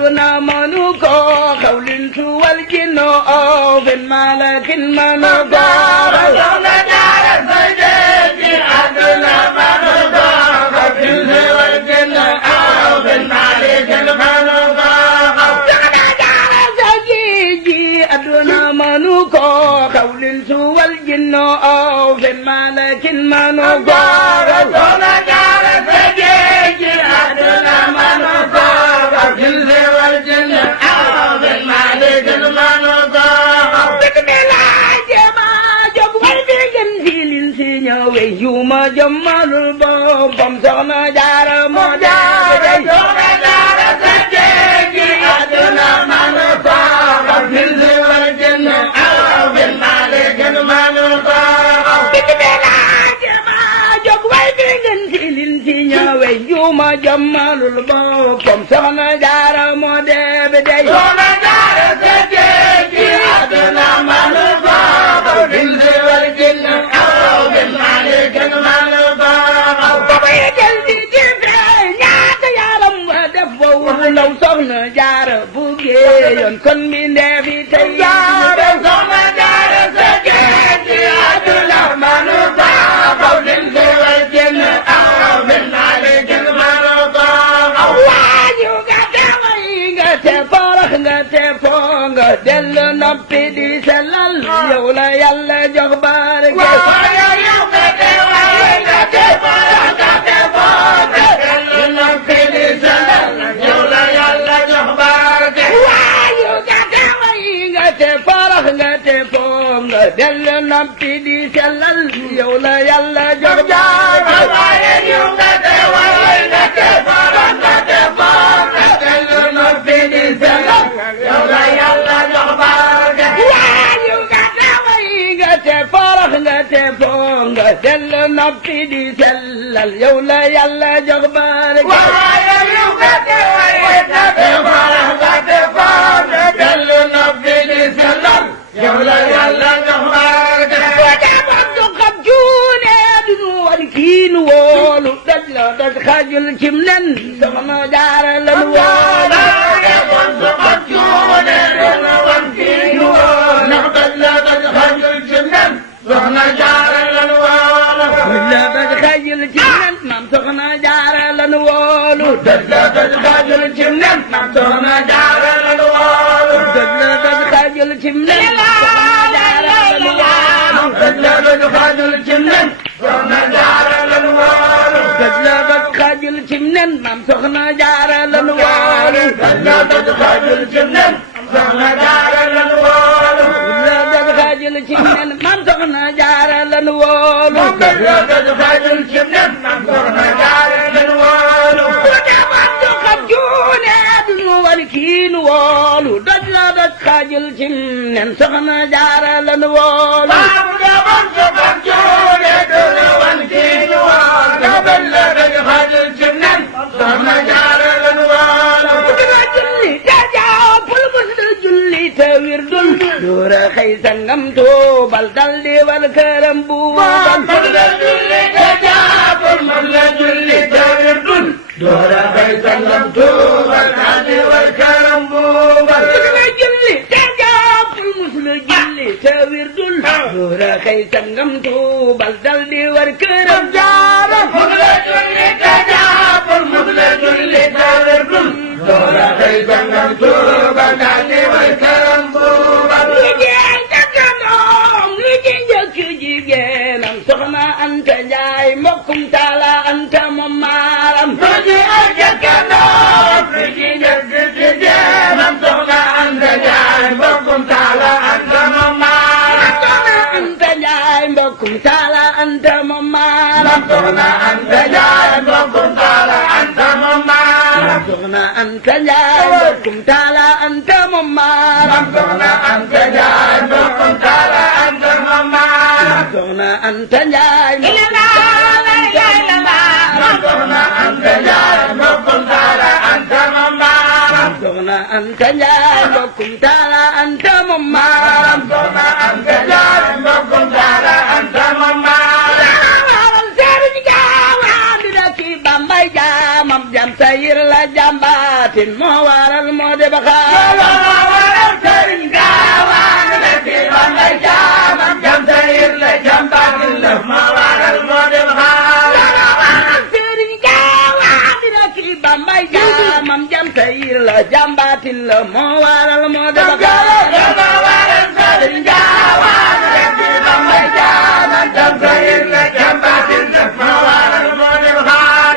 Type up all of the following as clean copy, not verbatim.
aduna manuko qawlin wal jinno bin malakin manuko soxna jaara sajeji aduna manuko qawlin wal jinno bin malakin manuko soxna jaara sajeji aduna manuko qawlin wal jinno bin malakin manuko soxna jaara sajeji aduna manuko yuma jamalul boppam soxna jaara moo jaara soxna jaara sajeji aduna manu ko xafil si wal janna aw bin malikin manu ko bikbela jama jog way bi ngeen si lin si ñëwe yuma jamalul boppam soxna jaara moo debe dey soxna jaara sajeji aduna manu ko xafil si wal janna aw bin malikin manu ko baba yegel di jibe ñaata yaram wa def wo law soxna jaara bu géeyoon kon mi ndeefi tey jaara soxna jaara sajeji aduna manu ko xafil si wal janna aw bin malikin manu ko waayu nga teeway nga te farax nga te foo nga dellu noppi di sellal yow la yàlla jox barke waayu nga teeway nga te farax nga te foo nga dellu noppi di sellal yow la yàlla jox barke waayu nga teeway nga te farax nga te foo nga dellu noppi di sellal yow la yàlla jox barke waayu nga teeway nga te farax nga te foo nga dellu noppi di sellal yow la yàlla jox barke waayu nga teeway nga te farax nga te foo nga dellu noppi di sellal yow la yàlla jox barke waayu nga teeway nga te farax nga te foo nga dellu noppi di sellal yow la yàlla jox barke kiinu woolu daj la daj xajul cim nen soxna jaara lan woolu defoon soxna juune dana wan kiinu woolu ndax daj la daj xajul cim nen soxna jaara lan woolu daj la daj xajul cim nen maam soxna jaara lan woolu daj la daj xajul cim nen maam soxna jaara lan woolu daj la daj xajul cim nen soxna jaara lan woolu daj la daj xajul cim nen soxna jaara lan woolu daj la daj xajul cim nen maam soxna jaara lan woolu daj la daj xajul cim nen soxna jaara lan woolu daj la daj xajul cim nen maam soxna jaara lan woolu daj la daj xajul cim nen maam soxna jaara lan woolu wal kiinu woolu daj la daj xajul cim nen soxna jaara lan woolu daj la daj xajul cim nen soxna jaara lan woolu dina julli te jàppul mus da julli te wirdul doora xëy sangam tuubal dal di wal këram buubal da julli te jàppul mus da julli te wirdul doora xëy sangam tuubal dal di wal këram buubal dina julli te jàppul mus da julli te wirdul doora xëy sangam tuubal dal di wal këram jaara mus da julli te jàppul mus da julli te wirdul doora xëy sangam tuubal dal di wal këram buubal jigéen jëkkënoom li ci njëkk jigéenam soxna Anta Njaay mbokkum Taala Anta moom maaram jëkkënoom li ci njëkk jigéenam soxna Anta Njaay mbokkum Taala Anta moom maaram soxna Anta Njaay mbokkum Taala Anta moom maaram soxna Anta Njaay mbokkum Taala Anta moom maaram soxna Anta Njaay mbokkum Taala Anta moom maaram soxna Anta Njaay mbokkum Taala Anta moom maaram soxna Anta Njaay soxna Anta Njaay mbokkum Taala Anta moom maaram soxna Anta Njaay mbokkum Taala Anta moom maaram soxna Anta Njaay mbokkum Taala Anta moom maaram Sëriñ Gaawaan di dëkk Bambay jaamam jam sayir la jambaatin moo waral moo def xaar sëriñ gaawaan rekki Bambay jaamam jam sayir la jam baatin la moo waral moo def xaar sëriñ gaawaan rekki Bambay jaamam jam sayir la jam baatin la moo waral moo def xaar sëriñ gaawaan rekki Bambay jaamam jam sayir la jam baatin la moo waral moo def xaar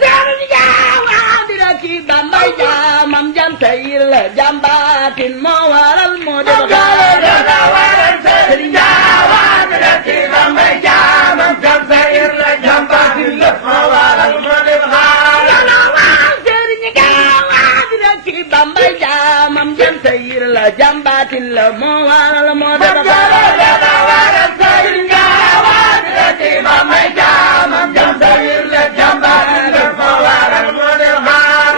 sëriñ gaawaan rekki Bambay jaamam jam sayir la jam baatin moo waral moo def xaar sëriñ gaawaan rekki Bambay jaamam jam sayir la jam baatin la moo waral moo def xaar sëriñ gaawaan rekki Bambay jaamam jam sayir la jam baatin la moo waral moo def xaar sëriñ gaawaan rekki Bambay jaamam jam sayir la jam baatin la moo waral moo def xaar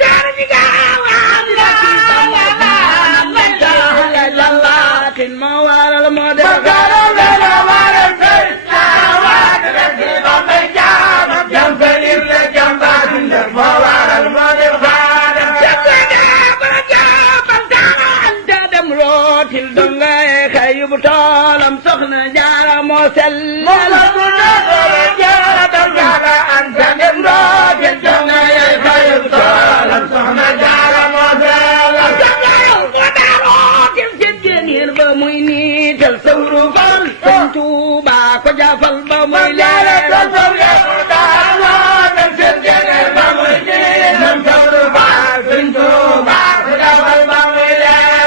sëriñ gaawaan rekki Bambay jaamam jam sayir la jam baatin moo waral moo def xaar til dongay xayub toolam soxna jaara moo sellal jaara dongala anta dem rootil dongay xayub toolam soxna jaara moo sellal rootil seen génir ba muy niital sawru fal sëñ Tuuba ko jafal ba muy leeral seen génir ba muy niital sawru fal sëñ Tuuba ko jafal ba muy leeral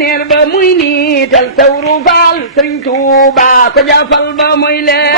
neer ba muy niital sawru faal sëriñ Tuuba ko jafal ba muy leer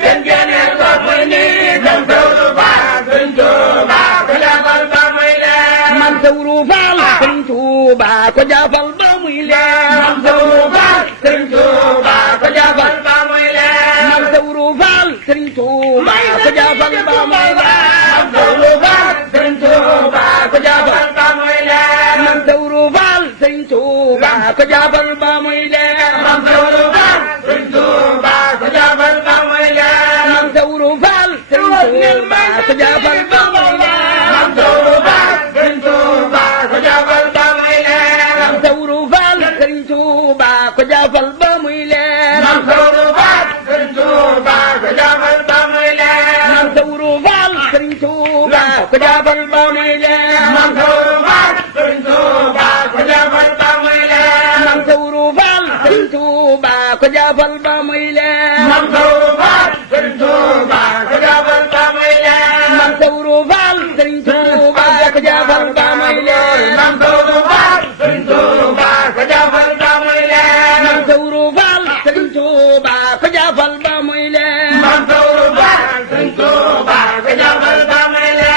seen neer ba muy niital sawru faal sëriñ Tuuba ko jafal ba muy leer man sawru faal sëriñ Tuuba ko jafal ba muy leer man sawru faal sëriñ Tuuba ko jafal ba muy leer man sawru faal sëriñ Tuuba ko jafal ba muy leer man sawru faal sëriñ Tuuba ko jafal ba muy leer man sawru faal sëriñ Tuuba ko jafal ba muy leer man sawru faal sëriñ Tuuba ko jafal ba muy leer man sawru faal sëriñ Tuuba ko jafal ba muy leer man sawru faal sëriñ Tuuba ko jafal ba muy leer man sawru faal sëriñ Tuuba ko jafal ba muy leer man sawru faal sëriñ Tuuba ko jafal ba muy leer man sawru faal sëriñ Tuuba ko jafal ba muy leer man sawru faal sëriñ Tuuba ko jafal ba muy leer man sawru faal sëriñ Tuuba ko jafal ba muy leer man sawru faal sëriñ Tuuba ko jafal ba muy leer man sawru faal sëriñ Tuuba ko jafal ba muy leer man sawru faal sëriñ Tuuba ko jafal ba muy leer man sawru faal sëriñ Tuuba ko jafal ba muy leer man sawru faal sëriñ Tuuba ko jafal ba muy leer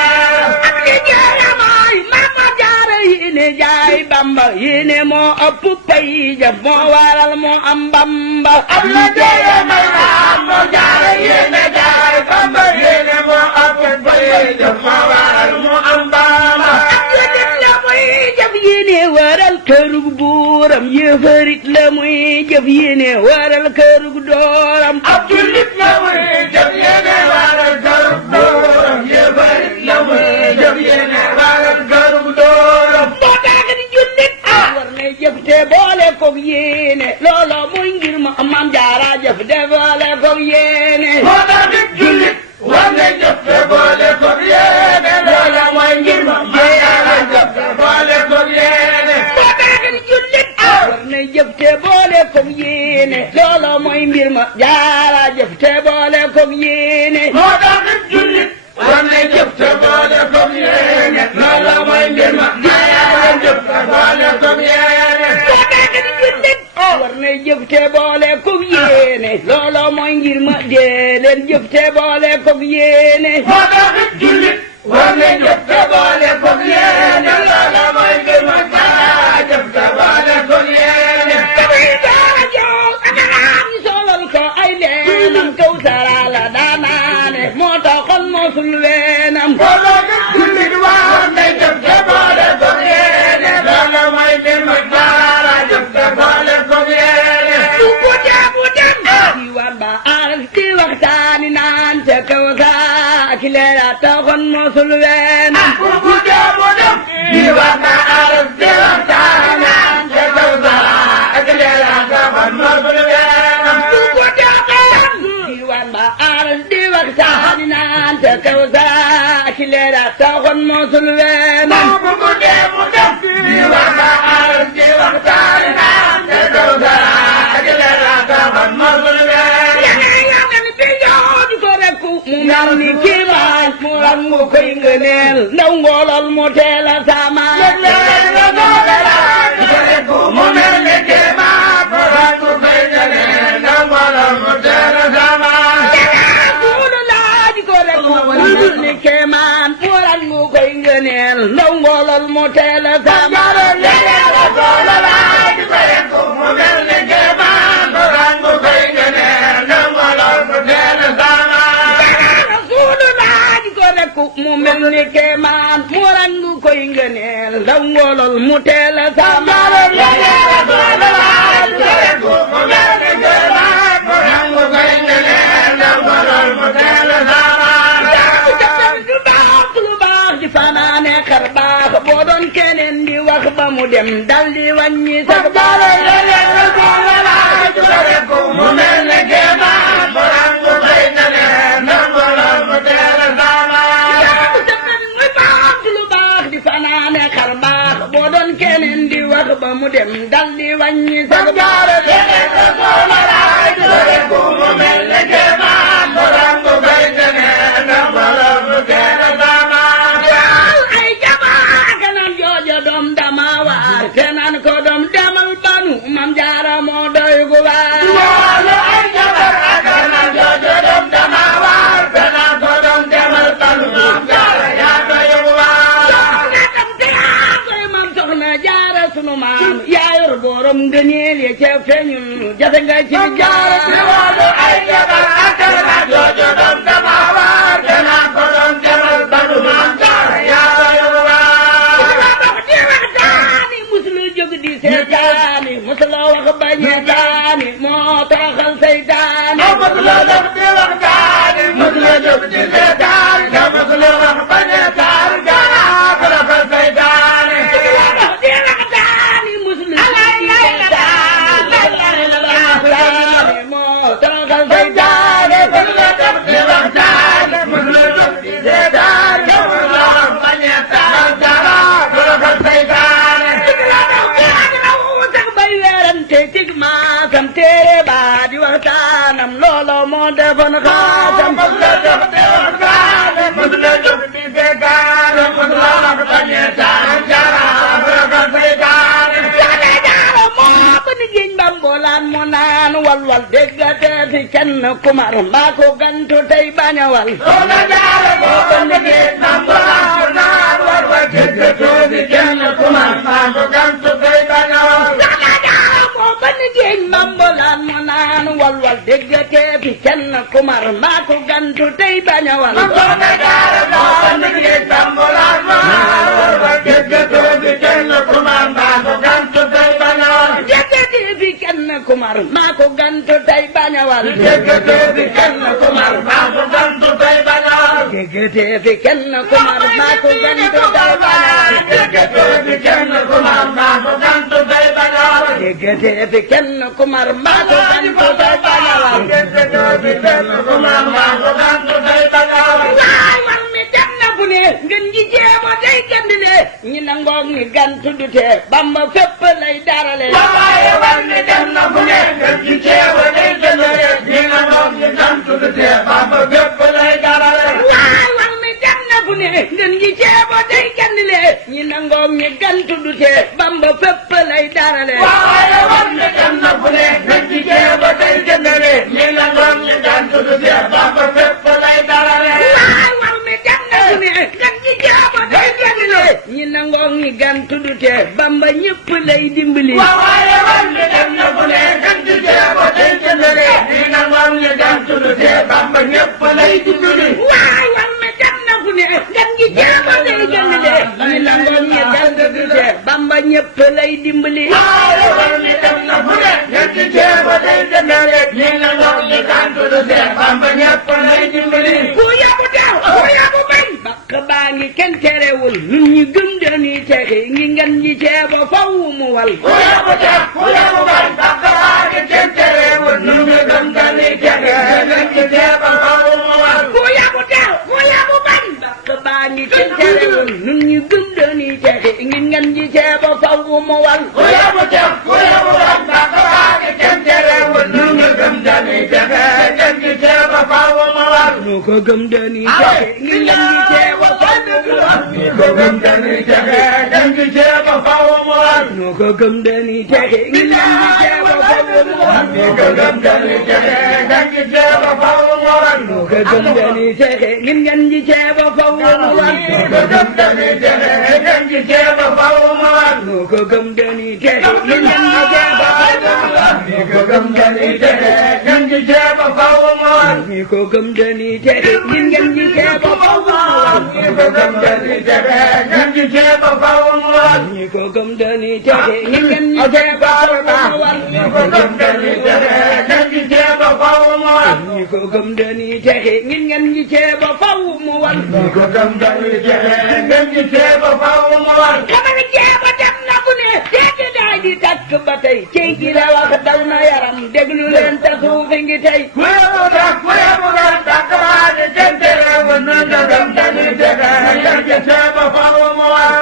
yéene jaay Bamba yéene moo ëpp pay jëf moo waral moo am Bamba ab la jaay may am moo jaare yéene jaay Bamba yéene moo ëpp pay jëf moo waral moo am Bamba ab julit la muy jëf yéene waral kërug buuram yëfarit la muy jëf yéene waral kërug dooram ab julit la muy jëf yéene waral kërug buuram yëfarit la muy jëf yéene waral kërug dooram jëf te boole koog yéene loolo mooy ngir ma Maam Jaara jëf te boole koog yéene moo tax jullit war na jëf te boole koog yéene loolo mooy ngir ma Maam Jaara jëf te boole koog yéene moo tax jullit war na jëf te boole koog yéene loolo mooy mbir ma Jaara jëf te boole koog yéene moo tax jullit war na jëf te boole koog yéene loolo mooy mbir ma Jaara jëf te boole koog yéene war na jëf te boole koog yéene loolo mooy ngir ma dee leen jëf te boole koog yéene moo tax jullit war na jëf te boole koog yéene loolo mooy ngir ma jëf te boole koog yéene ñu solal ko ay leenam kaw sara la daanaane moo taxoon mosul weenam jullit war na jëf te boole koog yéene loolo mooy ngir ma jëf te boole koog yéene di waxtaani naan ca kaw gaa ki leera taxoon mosul ween ku guddee mu dem di wax na aras di waxtaanaan te kaw sara ak leera taxoon mosul ween ku guddee diiwaan ba aras di waxtaanaan te kaw sara ki leera taxoon mosul ween ku guddee mu dem di wax na aras di waxtaanaan te kaw sara ak leera taxoon mosul ween mu mel ni kiimaan mu rangu koy ngëneel ndaw ngoolal mu teel a saamaan mu mel ni kiimaan mu rangu koy ngëneel ndaw ngoolal mu teel a saamaan suunu laaj ko rek mu mel ni kiimaan mu rangu koy ngëneel ndaw ngoolal mu teel a saamaan mu mel ni kiimaan mu rangu koy ngëneel ndaw ngoolal mu teel a saamaan mu mel ni kéemaan mu rangu koy ngëneel ndaw ngoolal mu teel a saamaan mu mel ni kéemaan mu rangu koy ngëneel ndaw ngoolal mu teel a saamaan lu baax di fanaane xar baax boo doon keneen di wax ba mu dem dal di wàññi sax mu mel ni kéemaan mu rangu koy ngëneel ndaw ngoolal mu teel a fanaane xar baax boo doon keneen di wax ba mu dem dal di wàññi sax mu mel ni kéemaan mu rangu koy ngëneel ndaw ngoolal mu teel a saamaan ay jamaa kanam jooja doom dama waar te naan ko doom demal banu mam jaara moo doy gu waar ay jamaa kanam jooja doom dama waar te naan ko doom demal banu mam jaara yaa doy gu waar jaara sunu maam yaa yor borom ngëneel ya ca feeñul jafe nga ci jaara ay jabar akara joojo doom dama waar te naan ko doom demal banu mam jaara yaa doy gu waar di waxtaani musula jóg di seetaani musula wax bañetaani moo toroxal seytaani musula jóg di waxtaani musula jóg di seetaani musula wax bañetaani toroxal seytaani téere ba di waxtaanam loolo moo defoon xaatam musula jóg di waxtaanam musula jóg di seetaanam musula wax bañetaanam toroxal seytaane jaara moo ba ni géej mbambolaan mu naan walwal déggate fi kenn kumar mbaa ko gantu tey bañ a wal soxna jaara moo ba ni géej mbambolaan mu naan walwal déggate fi kenn kumar mbaa ko gantu tey bañ a wal ba ni géej mbambolaan mu naan walwal déggate fi kenn kumar mbaa ko gantu tey bañ a wal soxna jaara moo ba ni géej mbambolaan mu naan walwal déggate fi kenn kumar mbaa ko gantu tey bañ a wal déggate fi kenn kumar mbaa ko gantu tey bañ a wal déggate fi kenn kumar mbaa ko gantu tey bañ a wal déggate fi kenn kumar mbaa ko gantu tey bañ a wal déggate fi kenn kumar mbaa ko gantu tey bañ a wal déggate fi kenn kumar mbaa ko gantu tey bañ a wal déggate fi kenn kumar mbaa ko gantu tey bañ a wal waay wal mi dem na fu ne ngeen ji jeema day gandile ñi nangoog ni gantu du tee Bamba fépp lay darale waaye wal mi dem na fu ne ngeen ji jeema day gandile ñi nangoog ni gantu du tee Bamba fépp lay darale waay wal mi dem na fu ne ngeen ji jeema day gandile ñi nangoog ni gantu du tee Bamba fépp lay darale waaye wal mi dem na fu ne ngeen ji jeema day gandile ñi nangoog ni gantu du tee Bamba fépp lay darale waay wal mi dem na fu ne ngeen ji jeema day gandile ñi nangoog ni gantu du tee Bamba ñëpp lay dimbali waaye wal mi dem na fu ne ngeen ji jeema day gandile ñi nangoog ni gantu du tee Bamba ñëpp lay dimbali waay wal mi dem na fu ne ngeen ji jeema day gandile ñi nangoog ni gantu du tee Bamba ñëpp lay dimbali waaye wal mi dem na fu ne ngeen ji jeema day gandile ñi nangoog ni gantu du tee Bamba ñëpp lay dimbali ku yabu teew ku yabu terewul nun ñu gëm dañuy texe ngi ngeen ji ceeba faw mu wal ku yabu def ku yabu bañ bakkawaage kenn terewul nun ñu gëm dañuy texe ngeen ji ceeba faw mu wal ku yabu def ku yabu bañ bakk baa ngi kenn terewul nun ñu gëm dañuy texe ngi ngeen ji ceeba faw mu wal ku yabu def ku yabu bañ bakkawaage kenn terewul nun ñu gëm dañuy texe ngeen ji ceeba faw mu wal nu ko gëm dañuy texe ngi ngeen ji ceeba faw mu wal ko gëm dañuy texe ngeen ji ceeba faw mu wal nu ko gëm dañuy texe ngi ngeen ji ceeba faw mu wal ko gëm dañuy texe ngeen ji ceeba faw mu wal nu ko gëm dañuy texe ngi ngeen ji ceeba faw mu wal ko gëm dañuy texe ngeen ji ceeba faw mu wal nu ko gëm dañuy texe ngi ngeen ji ceeba faw mu wal ko gëm dañuy texe ngeen ji ceeba faw mu wal ni ko gëm dañuy texe ngi ngeen ji ceeba faw mu wal ko gëm dañuy texe ngeen ji ceeba faw mu wal ni ko gëm dañuy texe ngi ngeen ji ceeba faw mu wal ko gëm dañuy texe ngeen ji ceeba faw mu wal ni ko gëm dañuy texe ngi ngeen ji ceeba faw mu wal ko gëm dañuy texe ngeen ji ceeba faw mu wal xamal ceeba dem na ku ne teeti daay di takk ba tey cey gi la wax daw na yaram déglu leen te suufi ngi tey ku yabu def ku yabu bañ bakkawaage kenn terewul nun ñu gëm dañuy texe ngeen ji ceeba faw mu wal